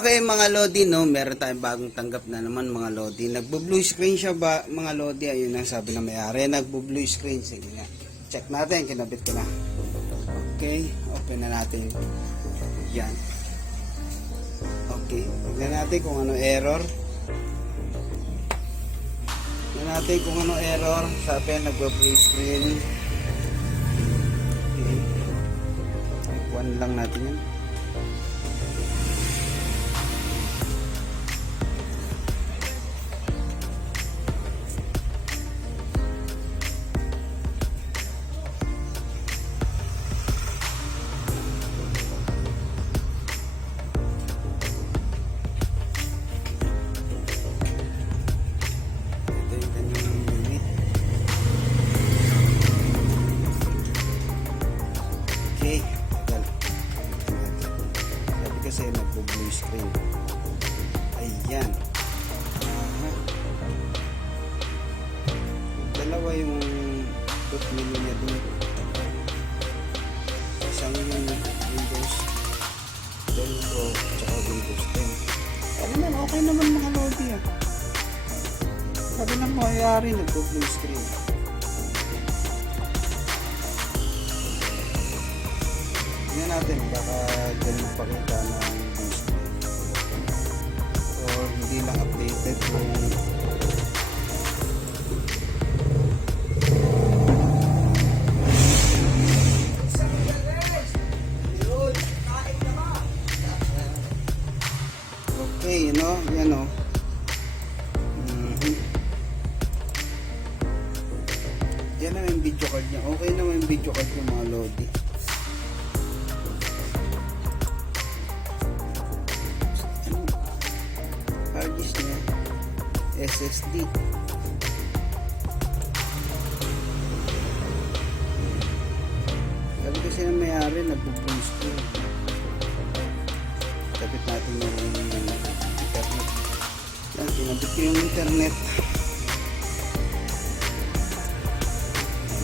Okay mga Lodi, no, meron tayong bagong tanggap na naman mga Lodi. Nagbo-blue screen siya ba mga Lodi? Ayun ang sabi ng may-ari, nagbo-blue screen. Sige nga. Check natin, kinabit ko na. Okay, open na natin. Yan. Okay, tignan natin kung ano error. Tignan natin kung ano error. Sabi, nagbo-blue screen. Okay. One lang natin yan. Niya dun. Isang yung Windows 10 Pro tsaka Windows 10. Ano naman, okay naman mga Lodi ah. Sabi ng mayari, nagpo-blue screen. Tingnan natin, baka dyan magpakita ng blue screen. Or hindi lang updated kung Okay, you know, yan o. Mhm. Yan naman yung video card niya. Okay naman yung video card niya mga Lodi. Yan, tinabit ko yung internet.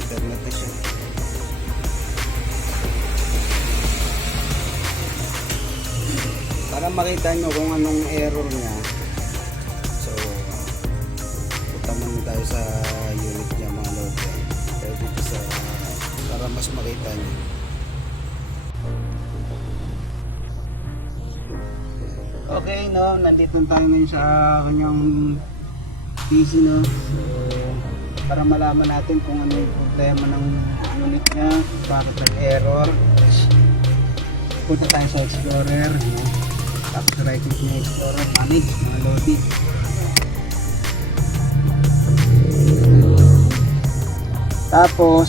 Internet na siya. Para makita nyo kung anong error niya. Nandito tayo ngayon sa kanyang PC, no. So, para malaman natin kung ano yung problema ng unit niya, bakit nag-error. Punta tayo sa Explorer, no. Tapos right click niya Explorer, manage, mga lodi. Tapos,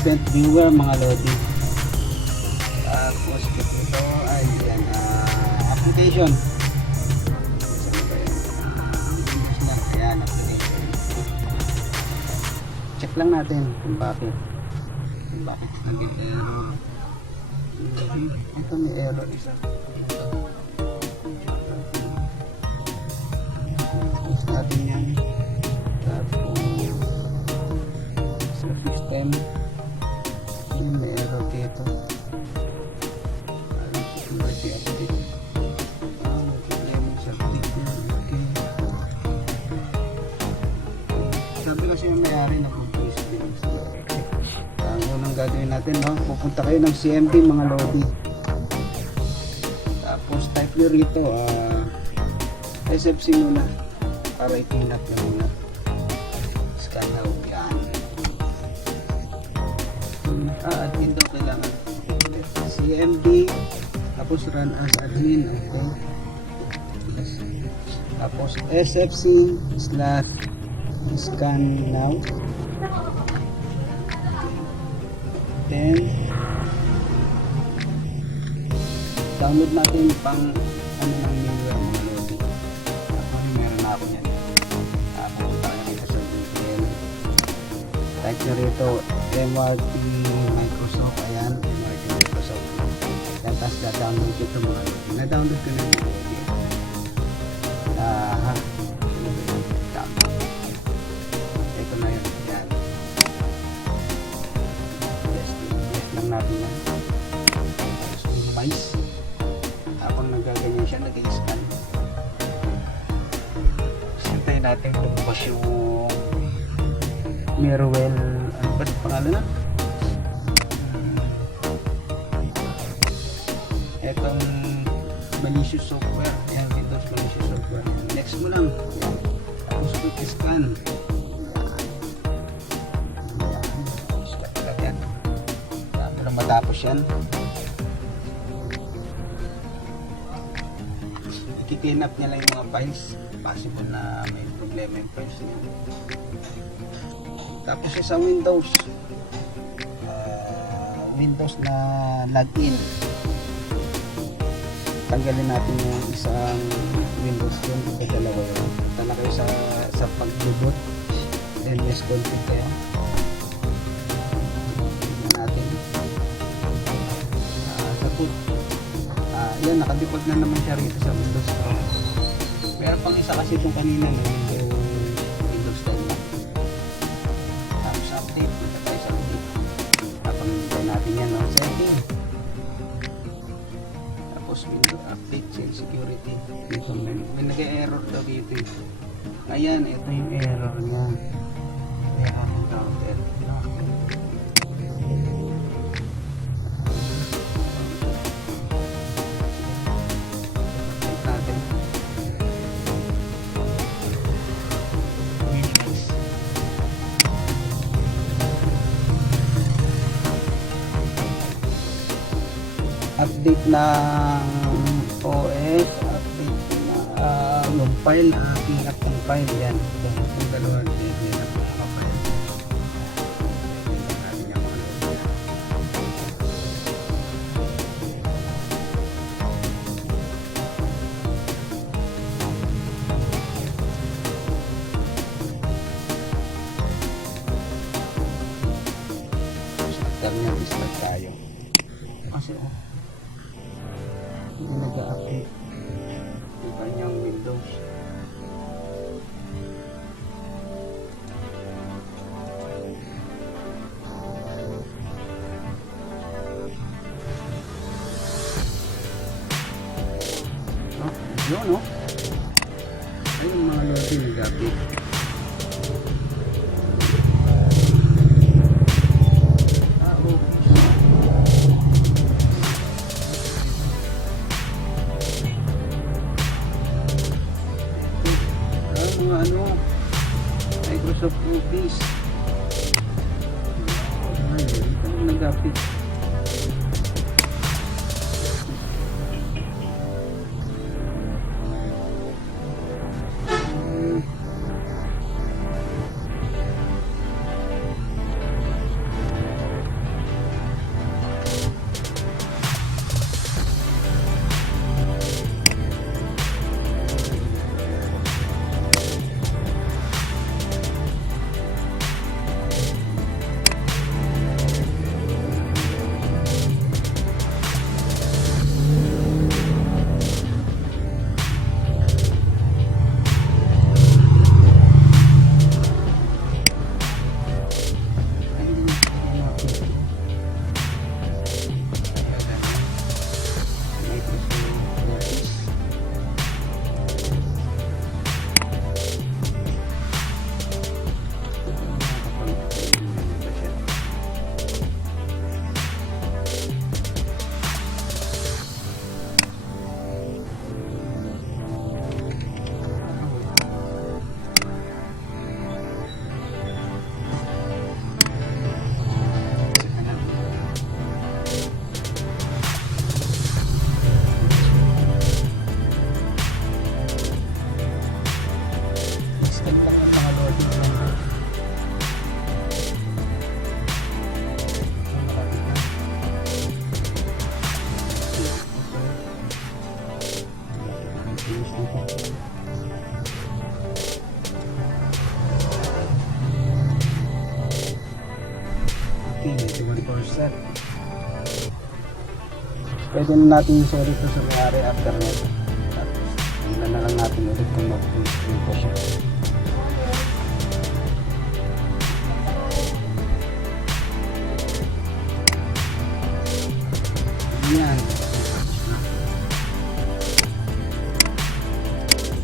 event viewer, mga lodi. Tapos, ito ay yan, ah, application. Check lang natin kung bakit. Kung bakit nag-error. Ito may error. Tapos natin yan. Tapos, sa system, may error dito. Sabi kasi yung may-ari na gagawin natin, no? pupunta kayo ng CMD mga Lodi. Tapos type nyo rito, ah, SFC muna. Para itinap nyo muna. Scan now, yan. Ah, admin daw kailangan. CMD, tapos run as admin, okay. Tapos SFC slash scan now. Then, download natin pang ano ng middleware mga lodi. Ako meron na ako yan. Ah, pupunta kayo dito sa VPN. Type nyo rito MRT Microsoft. Ayan, MRT Microsoft. Yan, tapos na-download ito mga. Na-download ko na yung lodi. Ah, ha. natin yan. So, yung mais, habang nagaganyan siya, nag-i-scan. Sintayin natin kung bas yung Merwell, ano ba pangalan na? Itong malicious software. Ayan, Windows malicious software. Next mo lang. Gusto ko scan. Lang matapos yan. i-clean up niya lang yung mga files. Possible na may problema yung files niya. Tapos sa Windows, ah, Windows na login. Tanggalin natin yung isang Windows yun, ito dalawa yun. Punta na kayo sa, sa pag-boot. Then yes, config kayo. Yan, nakadefault na naman siya rito sa Windows Pro. Meron pang isa kasi itong kanina na Windows, Windows 10 lang. Tapos update, punta tayo sa update. Natin yan, no? Setting. Tapos Windows update, security. Dito may, may nag-error daw dito. eh. Ayan, ito yung error niya. Ng OS, update na ah, yung file, uh, up ng file yan. Yung dalawa, up ng file. Yun oh. Ayun yung mga lodi nag-update. Pwede na natin i-share ito sa may-ari after nito. Tapos, tingnan na lang natin ulit kung mag-print po siya. Yan.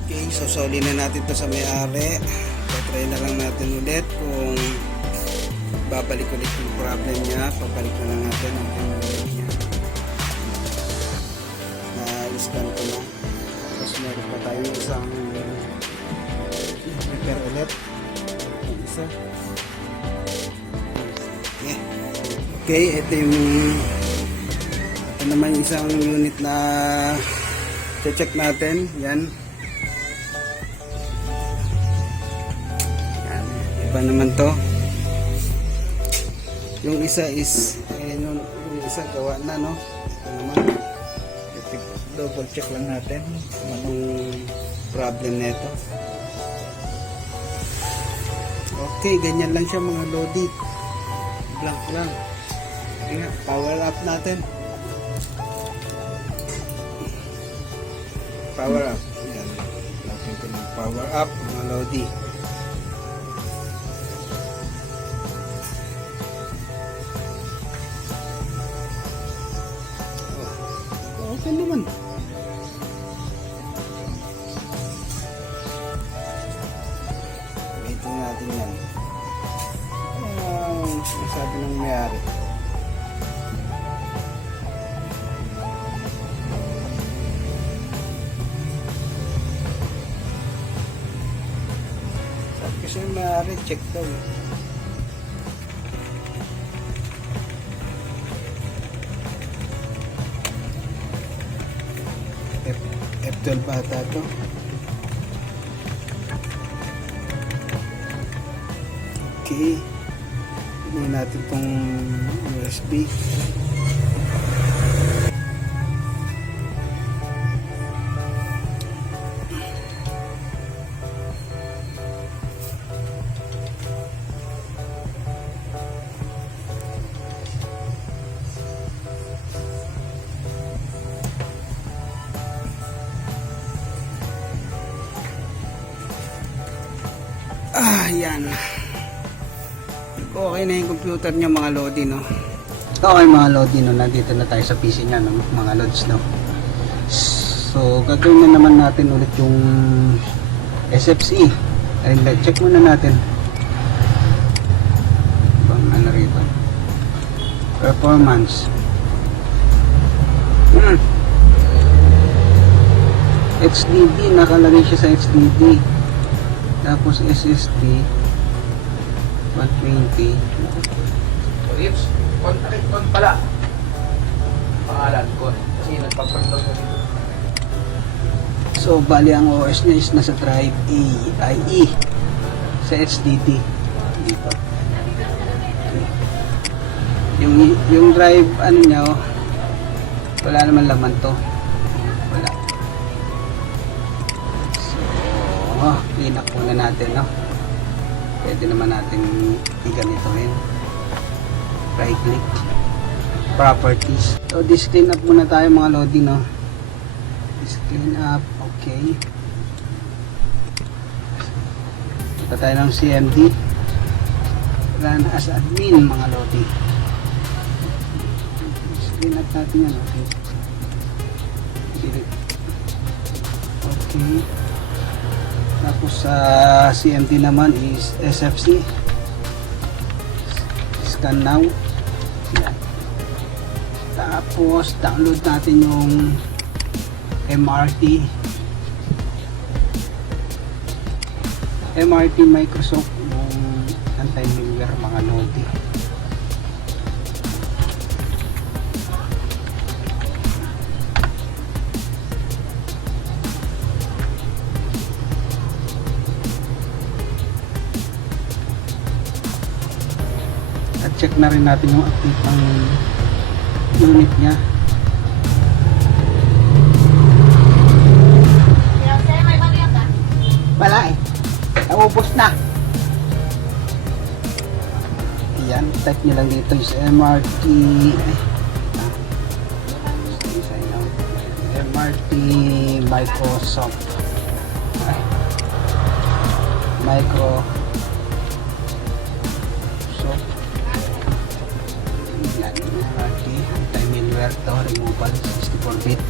Okay, so susoli na natin to sa may-ari. Try na lang natin ulit kung babalik ulit yung problem niya. Pabalik na lang natin ang pinulog niya. Na-scan ko na. Tapos meron pa tayo isang repair ulit. Yung isa. Okay. Okay, ito yung ito naman isang unit na check natin. Yan. Yan. Iba naman to. Yung isa is, ayun yung, yung isa gawa na, no? Ito naman. Double check lang natin anong problem nito. Okay, ganyan lang siya mga lodi. Blank lang. Kaya, power up natin. Power up. Yan. Natin ko ng power up mga lodi. Okay naman. Ito natin yan. Ah, sabi ng mayari. Sabi kasi mayari, check daw. eh. F12 ata to. Okay. Hindi natin tong USB. Computer niya mga Lodi, no? Okay mga Lodi, no? Nandito na tayo sa PC niya, no? Mga Lods, no? So, gagawin na naman natin ulit yung SFC. Ayun, check muna natin. Bang ano rito? Performance. Hmm. HDD, nakalagay siya sa HDD. Tapos SSD 120 Rips, contact con pala. Pangalan ko. Kasi nagpaprint dito. So bali ang OS niya is nasa drive A, IE sa HDD dito. Okay. Yung yung drive ano niya oh, wala naman laman to. Wala. So, oh, clean up muna natin, no? Pwede naman natin i-ganitohin. Right click. Properties. So, this clean up muna tayo mga lodi, no? This clean up. Okay. Punta tayo ng CMD. Run as admin, mga lodi. Clean up natin yan, okay. Okay. Tapos sa CMD naman is SFC. Scan now. Yan. Tapos download natin yung MRT. MRT Microsoft check na rin natin yung update ng unit niya. Wala eh. Naubos na. Yan, type nyo lang dito is MRT. MRT Microsoft ay, MRT anti-malware removal 64 bit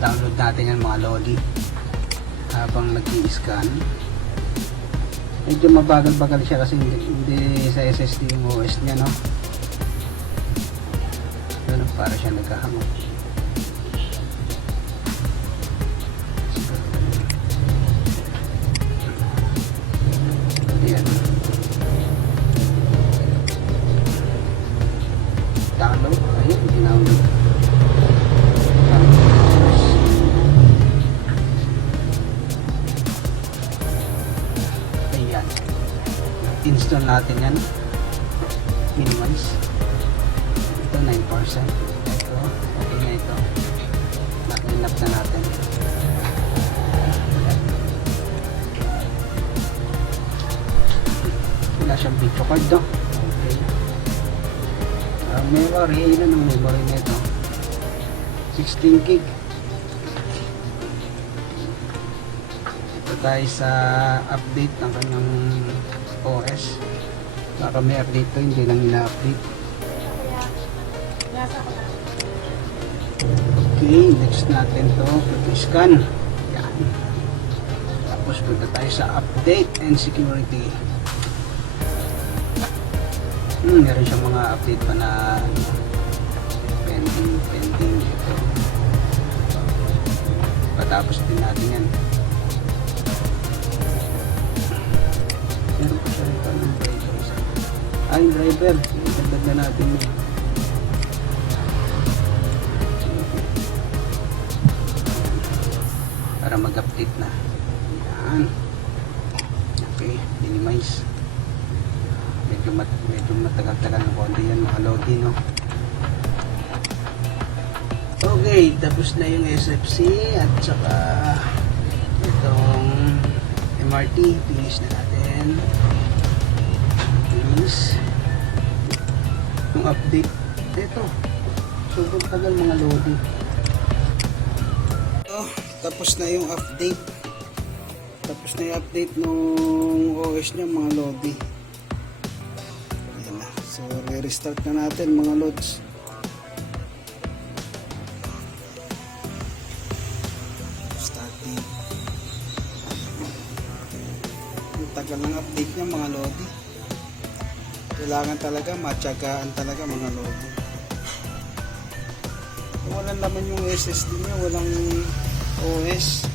download natin yan mga lodi habang nag-i-scan. Medyo mabagal-bagal siya kasi hindi, hindi sa SSD yung OS niya, no? Ganun para siya nagkahamog. Natin yan. Minimize. Ito 9%. Ito, okay na ito. Nakinap na natin. Wala siyang video card do. Okay. Uh, memory, ilan ang memory nito? 16 gig. Ito tayo sa update ng kanyang OS. Baka may update to, hindi lang ina-update. Okay, next natin to, scan. Yan. Tapos punta tayo sa update and security. Hmm, meron siyang mga update pa na ano, pending, pending dito. Patapos din natin yan. Yung driver. Itagdag na natin yun. Para mag-update na. Yan. Okay, minimize medyo mat medyo matagal-tagal ng konti yan mga lodi no okay tapos na yung SFC at saka itong MRT finish na natin finish yung update ito sobrang tagal mga lodi oh, tapos na yung update tapos na yung update nung OS niya mga lodi Ayan na. So, re-restart na natin mga lods. Starting. Ang tagal ng update niya mga lodi. Kailangan talaga, matyagaan talaga mga lodi. Walang laman yung SSD niya, walang OS.